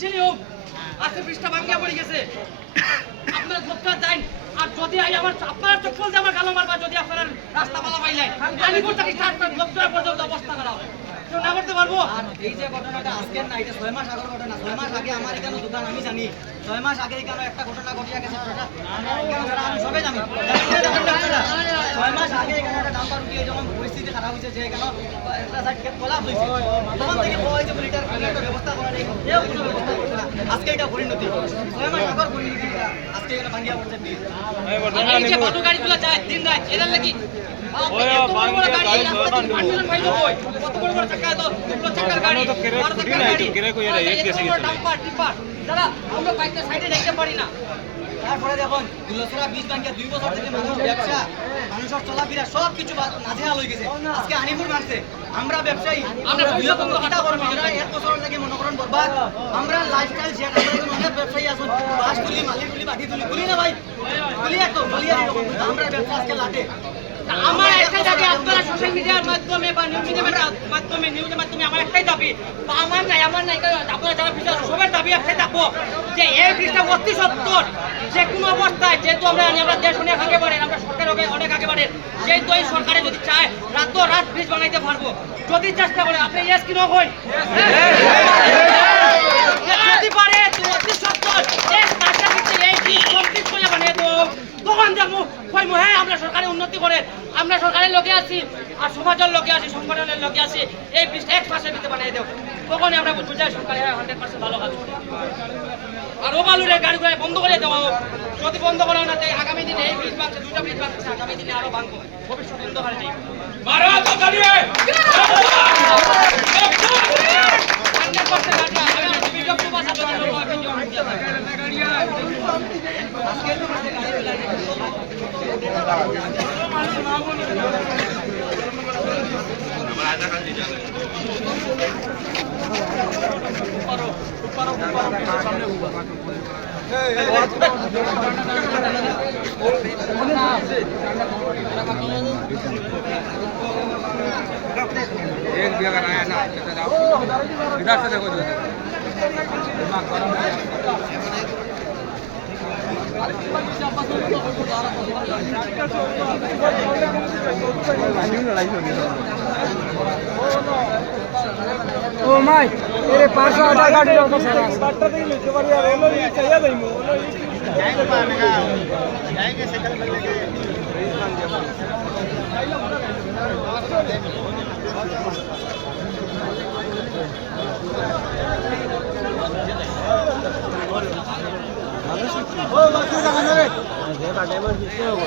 যিনি হোক আজকে পৃষ্ঠা ভাঙ্গিয়া পড়ে গেছে আপনার গ্রেপ্তার দেন আর যদি আমার আপনার চক্কল দিয়ে আমার গালো মারবা যদি আপনারা রাস্তা পালা পাইলেন আমি করতে কি গ্রেপ্তার পর্যন্ত অবস্থা খারাপ কেউ না করতে পারবো। আর এই যে ঘটনাটা আজকের না, এটা 6 মাস আগের ঘটনা। 6 মাস আগে আমার এখানে দোকান, আমি জানি 6 মাস আগে এখানে একটা ঘটনা ঘটিয়া গেছে, আমি সবাই জানি। 6 মাস আগে এখানে একটা ডাম্পার উঠিয়ে যখন পরিস্থিতি খারাপ হয়েছে, যে এখানে একটা সাইড কলাপ হয়েছে, তখন থেকে বলা হয়েছে লিটার একটা ব্যবস্থা করা নেই, কেউ কোনো ব্যবস্থা করছে না। আজকে এটা পরিণতি 6 মাস আগের পরিণতি, আজকে এখানে ভাঙ্গিয়া পড়ছে। এই যে বালু গাড়িগুলো যায় দিন রাত এদের লাগি তারপরে দেখুন দুলসরা বীজ ব্যাংকে 2 বছর থেকে মানুষ ব্যবসা, মানুষের চলাফেরা সব কিছু নাজেহাল হয়ে গেছে। আজকে আনিপুর মারছে, আমরা ব্যবসায়ী, আমরা কিটা করব, আমরা 1 বছর থেকে মনে করেন বরবাদ। আমরা লাইফস্টাইল শেয়ার করে অনেক ব্যবসায়ী আছেন, বাস তুলি, মালিক তুলি, বাকি তুলি না ভাই, তুলি একদম বলিয়া আমরা ব্যবসা আজকে লাটে। আমার একটাই দাবি, আপনারা সোশ্যাল মিডিয়ার মাধ্যমে বা নিউজ মিডিয়ার মাধ্যমে নিউজের মাধ্যমে আমার একটাই দাবি, আমার নাই আপনারা যারা বিচার সবার দাবি একটাই থাকবো যে এই ব্রিজটা অতি সত্তর যে কোনো অবস্থায়, যেহেতু আমরা দেশ অনেক আগে বাড়েন, আমরা সরকার অনেক আগে বাড়েন, যেহেতু এই সরকারে যদি চায় রাত ব্রিজ বানাইতে পারবো, যদি চেষ্টা করে আপনি ইয়েস কি নয় যদি পারে অতি সত্তর এই ব্রিজ কমপ্লিট করে বানিয়ে দেবো, তখন দেখবো কইমো হ্যাঁ আমরা সরকারের উন্নতি করে, আমরা সরকারের লোকে আছি আর সমাজের লোকে আছি, সংগঠনের লোকে আছি, এই ব্রিজটা 1 মাসের ভিতরে বানিয়ে দেবো, তখনই আমরা বুঝবো যে সরকার 100% ভালো কাজ করে। আর ও বালুরের গাড়িগুলো বন্ধ করে দেওয়া হোক, যদি বন্ধ করা না তাই আগামী দিনে এই ব্রিজ ভাঙছে, 2টা ব্রিজ ভাঙছে, আগামী দিনে আরো ভাঙবো, ভবিষ্যৎ অন্ধকারে নেই। एक भी अगर आया ना तो जाओ इधर से देखो दिमाग गरम है। ओ माय तेरे 500 आधार कार्ड लो तो सारा बाटा दे ले जबर यार एलो ये चाहिए दई मो जाएंगे पाने का जाएंगे साइकिल में लेके ओ बाकी का रे जे का डेमन किसको हो